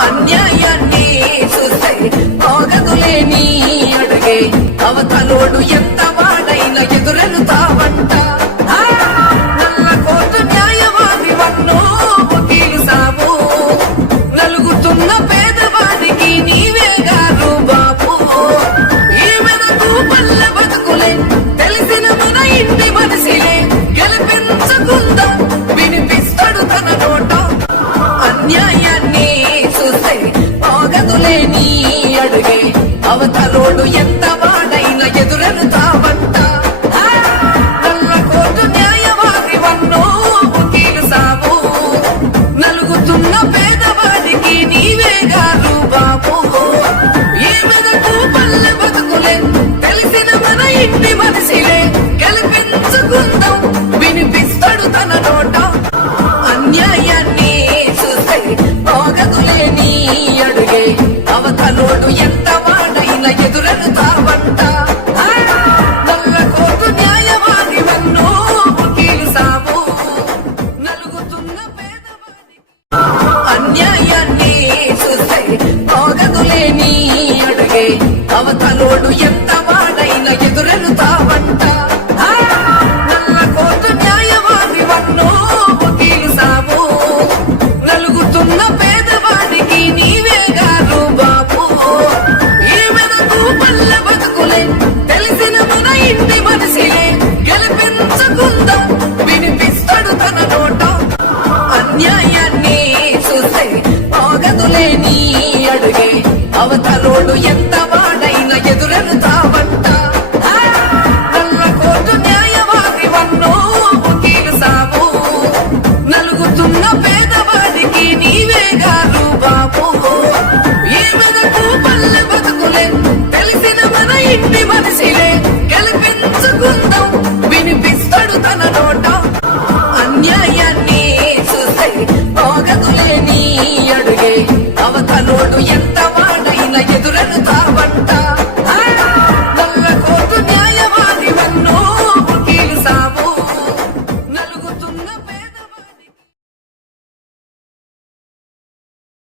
అన్యాయాన్ని చూస్తే పోగదులే నీ అడుగే అవతలోడు నీ అడుగే అవతలోడు ఎంత అవతలోడు ఎంత వాడైన ఎదురెలుతావంట ఆ, నల్ల కోట న్యాయవాది వన్నో వకీలు సాబు. నలుగుతున్న పేదవాడికి నీవేగారు బాబు. ఈ మెదకు మల్ల బతుకులే తెలిసిన మన ఇంటి మనసిలే గెలిపించుకుందాం వినిపిస్తాడు తన నోట. అన్యాయాన్ని చూస్తే ఆగదులే నీ అడుగే. అవతలోడు ఎంత పేదవాడికి నీవేగా రూపం.